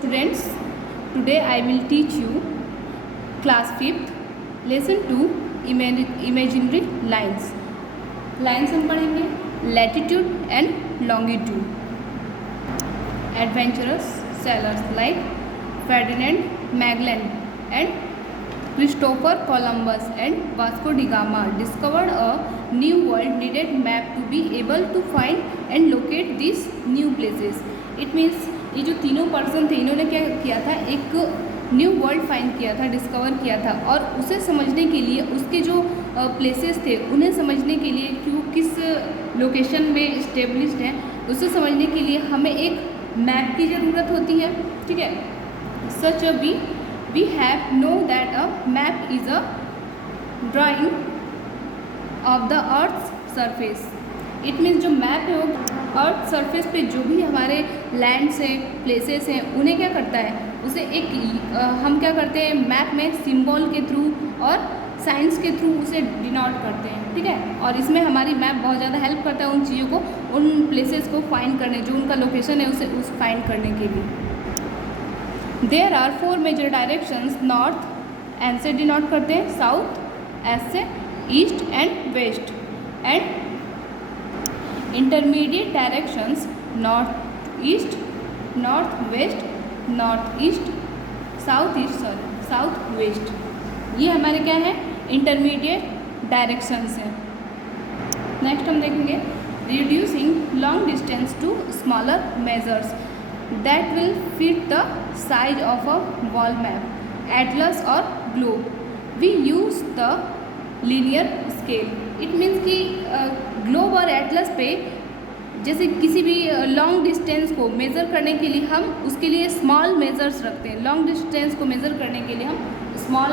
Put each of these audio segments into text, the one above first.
Students, today I will teach you class 5th lesson 2 imaginary lines. Lines हम पढ़ेंगे latitude and longitude. Adventurous sailors like Ferdinand Magellan and Christopher Columbus and Vasco da Gama discovered a new world, needed map to be able to find and locate these new places. It means ये जो तीनों person थे इन्होंने क्या किया था, एक new world find किया था, डिस्कवर किया था, और उसे समझने के लिए उसके जो प्लेसेस थे उन्हें समझने के लिए कि वो किस लोकेशन में इस्टेब्लिश्ड है उसे समझने के लिए हमें एक मैप की ज़रूरत होती है. ठीक है. Such a we have know that a map is a drawing of the earth surface. It means जो मैप है वो अर्थ सरफेस पे जो भी हमारे लैंड्स हैं, प्लेसेस हैं, उन्हें क्या करता है, उसे एक हम क्या करते हैं मैप में सिंबल के थ्रू और साइंस के थ्रू उसे डिनोट करते हैं. ठीक है. और इसमें हमारी मैप बहुत ज़्यादा हेल्प करता है उन चीज़ों को, उन प्लेसेस को फाइंड करने, जो उनका लोकेशन है उसे उस फाइंड करने के लिए. There are 4 major directions. North N से डिनोट करते हैं, साउथ एस से, east and west, and intermediate directions north east, north west, north east, south west. ये हमारे क्या है, इंटरमीडिएट डायरेक्शंस हैं. नेक्स्ट हम देखेंगे reducing long distance to smaller measures that will fit the size of a wall map, atlas और globe. We use the linear scale. It means कि globe और एटलस पे जैसे किसी भी लॉन्ग डिस्टेंस को मेज़र करने के लिए हम उसके लिए स्मॉल मेज़र्स रखते हैं. लॉन्ग डिस्टेंस को मेज़र करने के लिए हम स्मॉल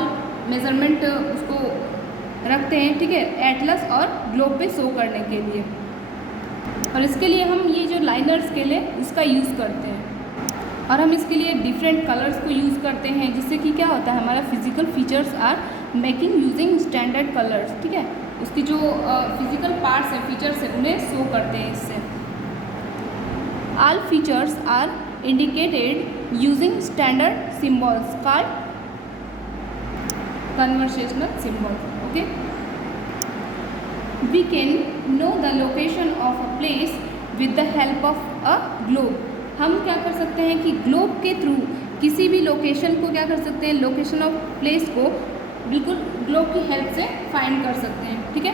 मेज़रमेंट उसको रखते हैं. ठीक है. एटलस और ग्लोब पे शो करने के लिए, और इसके लिए हम ये जो लाइनर स्केल है उसका यूज़ करते हैं, और हम इसके लिए डिफरेंट कलर्स को यूज़ करते हैं, जिससे कि क्या होता है, हमारा physical features are making using standard colours. ठीक है. उसकी जो फिजिकल पार्ट्स हैं, फीचर्स हैं, उन्हें शो करते हैं इससे. All features are indicated using standard symbols called conversational symbols. Okay. We can know the location of a place with the help of a globe. हम क्या कर सकते हैं कि ग्लोब के थ्रू किसी भी लोकेशन को क्या कर सकते हैं, लोकेशन ऑफ प्लेस को बिल्कुल ग्लोब की हेल्प से फाइंड कर सकते हैं. ठीक है.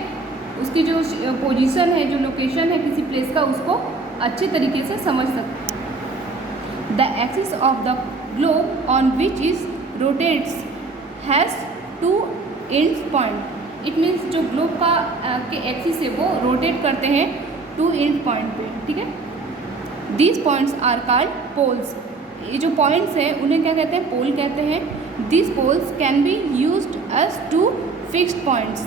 उसकी जो पोजीशन है, जो लोकेशन है किसी प्लेस का, उसको अच्छे तरीके से समझ सकते हैं. The axis of the globe on which is rotates has 2 and point. It means जो ग्लोब का के एक्सिस है वो रोटेट करते हैं 2 एंड पॉइंट पे. ठीक है. These points are called poles. ये जो पॉइंट्स हैं उन्हें क्या कहते हैं, पोल कहते हैं. These poles can be used as 2 fixed points.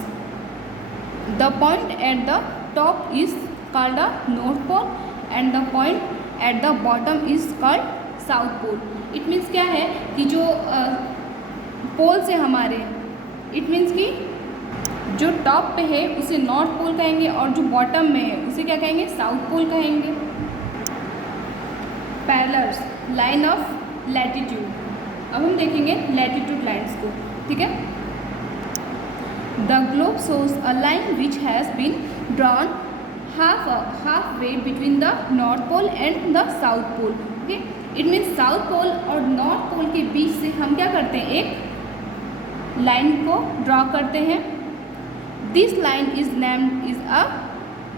The point at the top is called a north pole and the point at the bottom is called south pole. It means क्या है कि जो पोल्स है हमारे, it means कि जो top पे है उसे नॉर्थ पोल कहेंगे और जो बॉटम में है उसे क्या कहेंगे, साउथ पोल कहेंगे. Parallels, line of latitude. अब हम देखेंगे लैटिट्यूड लाइन्स को. ठीक है. The globe shows a line which has been drawn half way between the north pole and the south pole. Okay. It means south pole और north पोल के बीच से हम क्या करते हैं, एक लाइन को ड्रॉ करते हैं. This line is named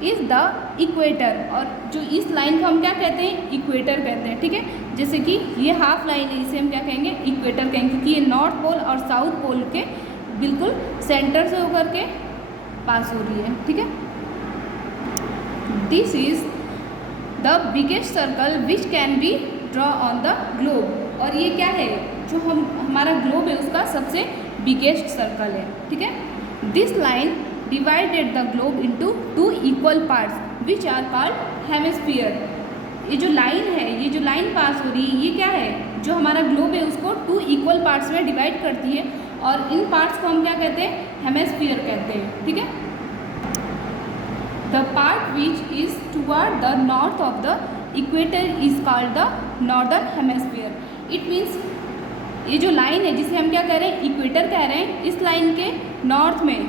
is the equator. और जो इस लाइन को हम क्या कहते हैं, इक्वेटर कहते हैं. ठीक है. जैसे कि ये हाफ लाइन है, इसे हम क्या कहेंगे, इक्वेटर कहेंगे, क्योंकि ये नॉर्थ पोल और साउथ पोल के बिल्कुल सेंटर से होकर के पास हो रही है. ठीक है. This is the biggest circle which can be draw on the globe. और ये क्या है, जो हमारा ग्लोब है उसका सबसे बिगेस्ट सर्कल है. ठीक है. This line divided the globe into 2 equal parts which are called hemisphere. ये जो लाइन है, ये जो लाइन पास हो रही है, ये क्या है, जो हमारा ग्लोब है उसको 2 इक्वल पार्ट्स में डिवाइड करती है, और इन पार्ट्स को हम क्या कहते हैं, हेमिस्फीयर कहते हैं. ठीक है. The part which is toward the north of the equator is called the northern hemisphere. It means ये जो लाइन है जिसे हम क्या कह रहे हैं, इक्वेटर कह रहे हैं, इस लाइन के नॉर्थ में,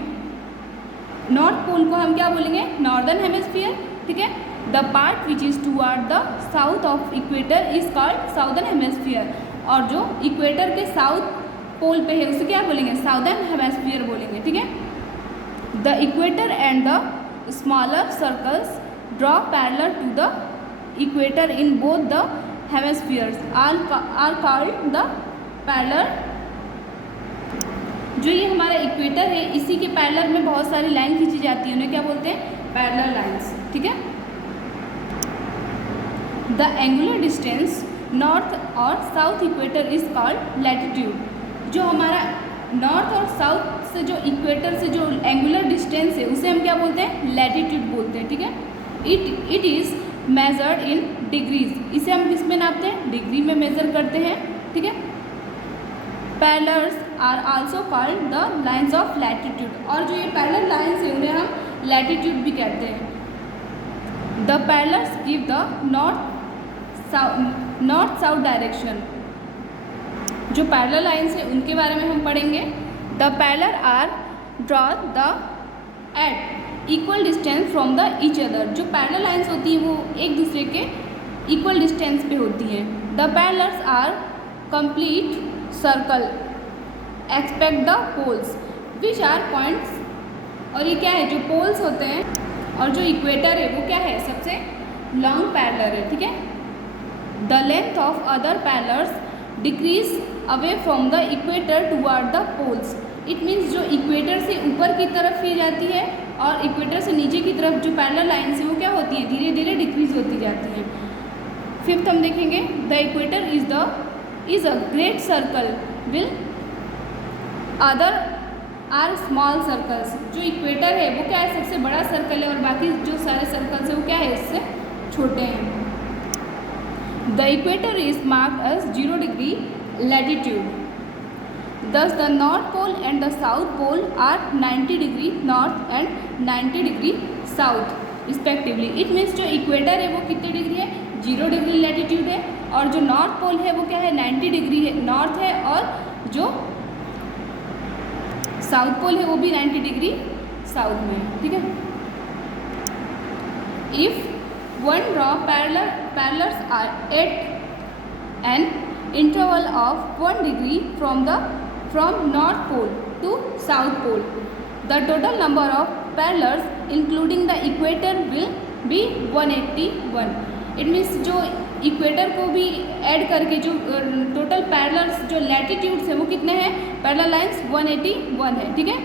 नॉर्थ पोल को हम क्या बोलेंगे, नॉर्दर्न हेमिस्फीयर, ठीक है। The part which is toward the south of equator is called southern hemisphere, और जो इक्वेटर के साउथ पोल पे है उसे क्या बोलेंगे, साउदर्न हेमिस्फीयर बोलेंगे, ठीक है। The equator and the smaller circles draw parallel to the equator in both the hemispheres are called the parallel. जो ये हमारा इक्वेटर है इसी के पैरेलल में बहुत सारी लाइन खींची जाती है, उन्हें क्या बोलते हैं, पैरेलल लाइंस, ठीक है। द एंगुलर डिस्टेंस नॉर्थ और south equator is called latitude. जो हमारा नॉर्थ और साउथ से जो इक्वेटर से जो एंगुलर डिस्टेंस है उसे हम क्या बोलते हैं, लैटिट्यूड बोलते हैं, ठीक है। It is measured in degrees, इसे हम किस में नापते हैं, डिग्री में मेजर करते हैं, ठीक है। Parallels are also called the lines of latitude, और जो ये पैरेलल लाइन्स है उन्हें हम लैटिट्यूड भी कहते हैं। The parallels give the north south direction. जो पैरेलल लाइन्स है उनके बारे में हम पढ़ेंगे। The parallel are draw the at equal distance from the each other. जो पैरेलल लाइन्स होती हैं वो एक दूसरे के इक्वल डिस्टेंस पे होती हैं। The parallels are complete circle expect the poles which are points, और ये क्या है, जो पोल्स होते हैं और जो इक्वेटर है वो क्या है, सबसे लॉन्ग पैरेलल है, ठीक है। The length of other parallels decrease away from the equator toward the poles. It means जो इक्वेटर से ऊपर की तरफ ही जाती है और इक्वेटर से नीचे की तरफ जो पैरेलल लाइन्स हैं वो क्या होती हैं, धीरे धीरे डिक्रीज होती जाती हैं। फिफ्थ हम देखेंगे, the equator is a great circle will other are small circles. जो इक्वेटर है वो क्या है, सबसे बड़ा सर्कल है और बाकी जो सारे सर्कल्स है वो क्या है, इससे छोटे हैं। The equator is marked as 0 degree latitude. Thus the North Pole and the South Pole are 90 degree north and 90 degree south respectively. It means जो इक्वेटर है वो कितने डिग्री है, 0 डिग्री लैटिट्यूड है, और जो नॉर्थ पोल है वो क्या है, 90 डिग्री है नॉर्थ है, और जो साउथ पोल है वो भी 90 डिग्री साउथ में है, ठीक है। If one draw parallels are at an interval of 1 degree from north pole to south pole, the total number of parallels including the equator will be 181. It means जो equator को भी add करके जो total parallels जो latitudes है वो कितने हैं, पैरेलल लाइंस 181 है, ठीक है।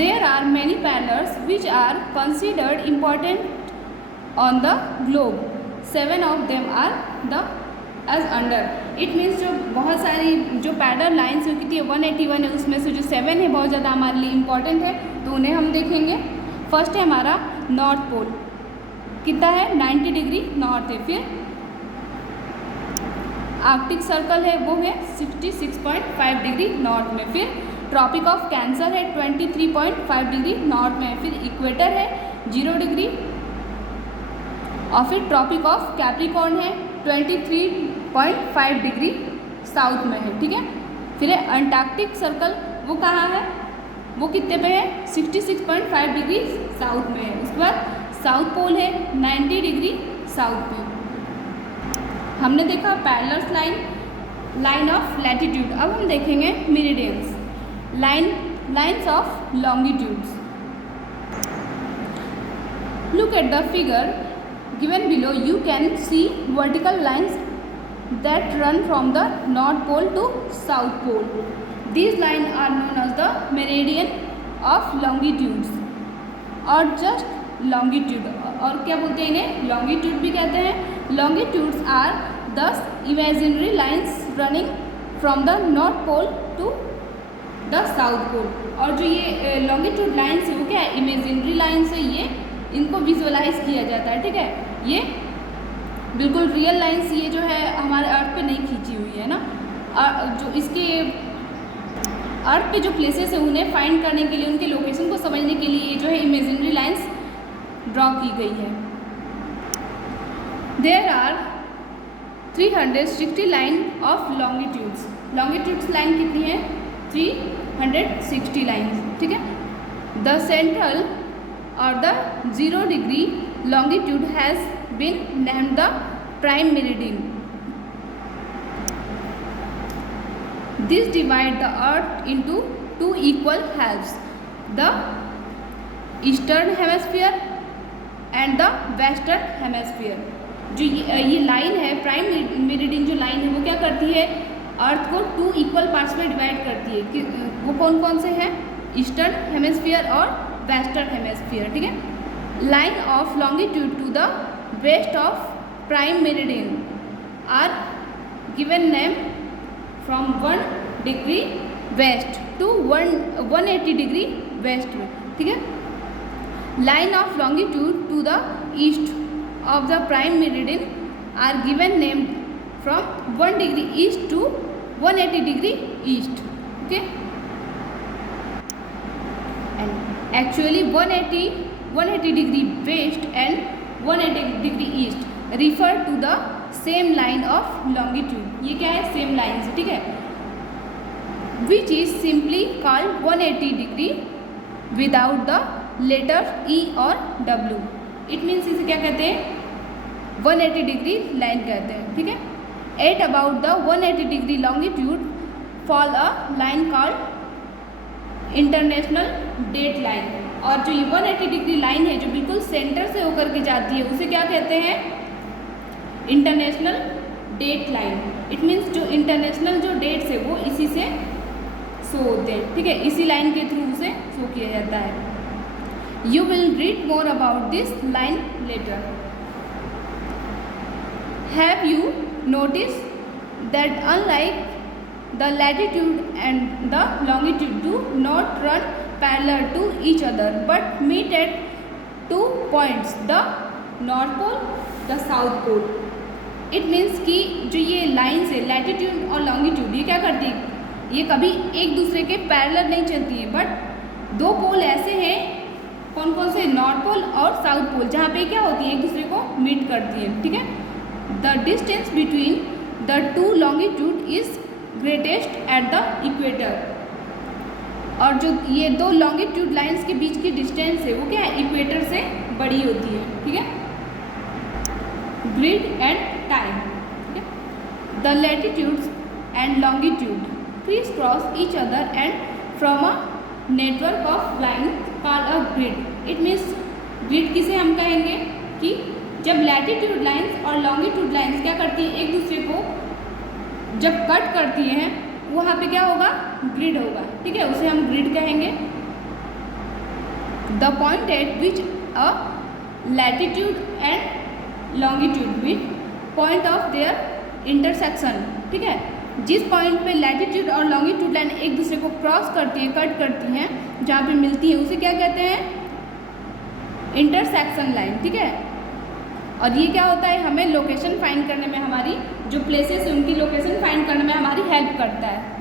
There are many parallels which are considered important on the globe. 7 of them are the as under. It means जो बहुत सारी जो पैरेलल लाइन्स है कितनी है, 181 है, उसमें से जो 7 है बहुत ज़्यादा हमारे लिए इम्पॉर्टेंट है, तो उन्हें हम देखेंगे। फर्स्ट है हमारा नॉर्थ पोल, कितना है, 90 डिग्री नॉर्थ है। फिर आर्कटिक सर्कल है वो है 66.5 डिग्री नॉर्थ में। फिर ट्रॉपिक ऑफ कैंसर है 23.5 डिग्री नॉर्थ में। फिर इक्वेटर है 0 डिग्री, और फिर ट्रॉपिक ऑफ कैप्रिकॉर्न है 23.5 डिग्री साउथ में है, ठीक है। फिर है अंटार्कटिक सर्कल, वो कहाँ है, वो कितने पे है, 66.5 डिग्री साउथ में है। उसके बाद साउथ पोल है 90 डिग्री साउथ में। हमने देखा पैरेलल लाइन ऑफ लैटिट्यूड। अब हम देखेंगे meridians, lines of longitudes. Look at the figure given below. You can see vertical lines that run from the north pole to south pole. These lines are known as the meridian of longitudes or just longitude, और क्या बोलते हैं इन्हें, longitude भी कहते हैं। Longitudes are thus imaginary lines running from the north pole to the south pole। और जो ये longitude lines है वो क्या है, imaginary lines है, ये इनको विजुअलाइज किया जाता है, ठीक है। ये बिल्कुल रियल लाइंस ये जो है हमारे अर्थ पे नहीं खींची हुई है ना, जो इसके अर्थ पे जो प्लेसेस है उन्हें फाइंड करने के लिए, उनके लोकेशन को समझने के लिए जो है इमेजिनरी लाइंस ड्रॉ की गई है। There are 360 line of longitudes. Longitudes line कितनी है? 360 लाइन्स, ठीक है। द सेंट्रल और the 0 degree longitude has been named the prime meridian. This divide the earth into two equal halves, the eastern hemisphere and the western hemisphere. जो ये line है, prime meridian जो line है, वो क्या करती है? अर्थ को 2 इक्वल पार्ट्स में डिवाइड करती है कि वो कौन कौन से हैं? ईस्टर्न हेमिस्फीयर और वेस्टर्न हेमिस्फीयर, ठीक है। Line of longitude to the west of prime meridian are given name from 1 degree west to 180 degree west, ठीक है। Line of longitude to the east of the prime meridian are given name from 1 degree east to 180 degree east, okay। And actually 180 degree west and 180 degree east refer to the same line of longitude. ये क्या है? Same line है, ठीक है। Which is simply called 180 degree without the letter E और W. It means इसे क्या कहते हैं? 180 डिग्री लाइन कहते हैं, ठीक है। At about the 180 degree longitude fall a line called international date line. और जो ये 180 डिग्री लाइन है जो बिल्कुल सेंटर से होकर के जाती है, उसे क्या कहते हैं? International date line. It means जो इंटरनेशनल जो डेट्स है वो इसी से शो होते हैं, ठीक है। इसी लाइन के थ्रू उसे शो किया जाता है। You will read more about this line later. Have you notice that unlike the latitude and the longitude do not run parallel to each other but meet at 2 points, the north pole, the south pole. It means कि जो ये lines है latitude और longitude, ये क्या करती है? ये कभी एक दूसरे के पैरेलल नहीं चलती है, बट 2 पोल ऐसे हैं, कौन कौन से? नॉर्थ पोल और साउथ पोल, जहाँ पे क्या होती है? एक दूसरे को मीट करती है, ठीक है। The distance between the 2 longitude is greatest at the equator. और जो ये 2 लॉन्गिट्यूड लाइंस के बीच की डिस्टेंस है वो क्या है? इक्वेटर से बड़ी होती है, ठीक है। ग्रिड एंड टाइम, ठीक है। The latitudes and longitude crease cross each other and from a network of line called a grid. It means grid किसे हम कहेंगे? कि जब लैटिट्यूड लाइंस और लॉन्गिट्यूड लाइंस क्या करती है? एक दूसरे को जब कट करती हैं, वहाँ पे क्या होगा? ग्रिड होगा, ठीक है। उसे हम ग्रिड कहेंगे। The point eight which a latitude and longitude which point of their intersection, ठीक है। जिस पॉइंट पे लैटिट्यूड और लॉन्गिट्यूड लाइन एक दूसरे को क्रॉस करती है, कट करती हैं, जहाँ पे मिलती है, उसे क्या कहते हैं? इंटरसेक्शन लाइन, ठीक है। और ये क्या होता है? हमें लोकेशन फाइंड करने में, हमारी जो प्लेसेस है उनकी लोकेशन फाइंड करने में हमारी हेल्प करता है।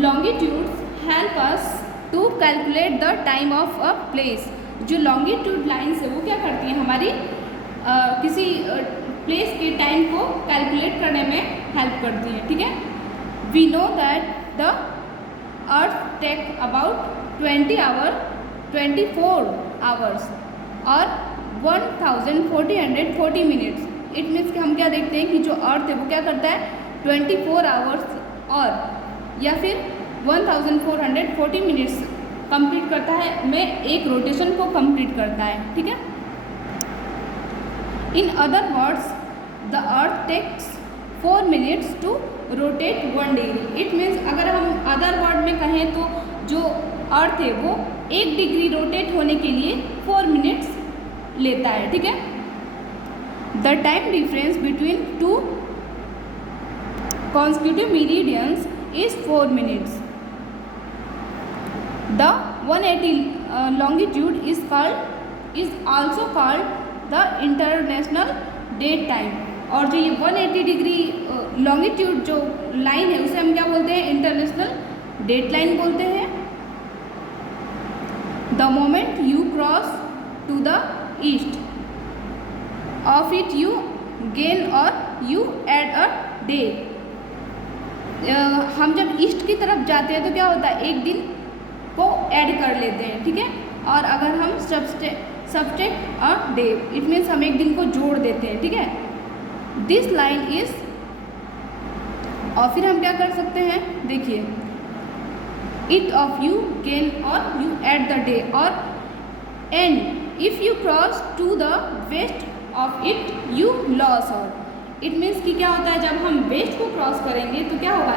Longitudes help us to calculate the time of a place. जो लॉन्गिट्यूड लाइन्स है वो क्या करती हैं? हमारी किसी प्लेस के टाइम को कैलकुलेट करने में हेल्प करती है, ठीक है। We know that the earth take about 24 hours और 1440 मिनट्स। इट मीन्स कि हम क्या देखते हैं कि जो अर्थ है वो क्या करता है? 24 आवर्स और या फिर 1440 मिनट्स कंप्लीट करता है, में एक रोटेशन को कंप्लीट करता है, ठीक है। In other words the earth takes 4 minutes to rotate 1 degree. It means अगर हम अदर वर्ड में कहें तो जो अर्थ है वो 1 डिग्री रोटेट होने के लिए 4 मिनट्स लेता है, ठीक है। The time difference between 2 consecutive meridians is 4 minutes. The 180 longitude is also called the international date time. और जो ये 180 डिग्री लॉन्गिट्यूड जो लाइन है उसे हम क्या बोलते हैं? इंटरनेशनल डेट लाइन बोलते हैं। The moment you cross to the east of it you gain or day. हम जब ईस्ट की तरफ जाते हैं तो क्या होता है, एक दिन को ऐड कर लेते हैं, ठीक है। और अगर हम subtract a day, it means हम एक दिन को जोड़ देते हैं, ठीक है। दिस लाइन इज, और फिर हम क्या कर सकते हैं, देखिए, इट ऑफ यू गेन और यू एट द डे, और and if you cross to the west of it you loss. और इट मीन्स कि क्या होता है, जब हम वेस्ट को क्रॉस करेंगे तो क्या होगा,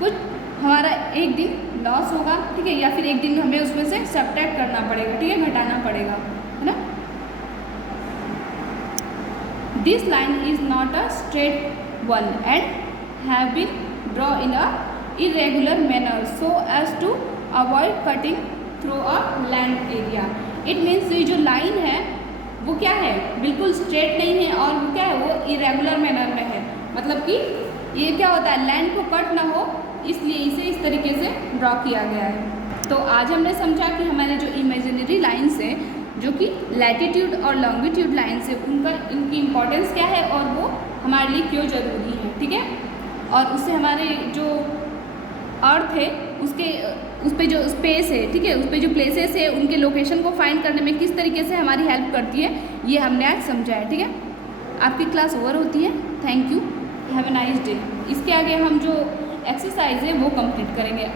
कुछ हमारा एक दिन लॉस होगा, ठीक है, या फिर एक दिन हमें उसमें से सब्ट्रैक्ट करना पड़ेगा, ठीक है, घटाना पड़ेगा, है ना। This line is not a straight one and have been draw in a irregular manner so as to avoid cutting through a land area। It means ये जो लाइन है वो क्या है, बिल्कुल स्ट्रेट नहीं है, और वो क्या है, वो इरेगुलर मैनर में है, मतलब कि ये क्या होता है, लैंड को कट ना हो, इसलिए इसे इस तरीके से ड्रॉ किया गया है। तो आज हमने समझा कि हमारे जो इमेजिनरी लाइन्स हैं, जो कि लैटिट्यूड और लॉन्गिट्यूड लाइन्स है, इनकी इम्पोर्टेंस क्या है और वो हमारे लिए क्यों ज़रूरी है, ठीक है। और उससे हमारे जो अर्थ है उस पे जो स्पेस है, ठीक है, उस पे जो प्लेसेस है, उनके लोकेशन को फाइंड करने में किस तरीके से हमारी हेल्प करती है, ये हमने आज समझा है, ठीक है। आपकी क्लास ओवर होती है, thank you, have a nice day. इसके आगे हम जो एक्सरसाइज है वो कंप्लीट करेंगे।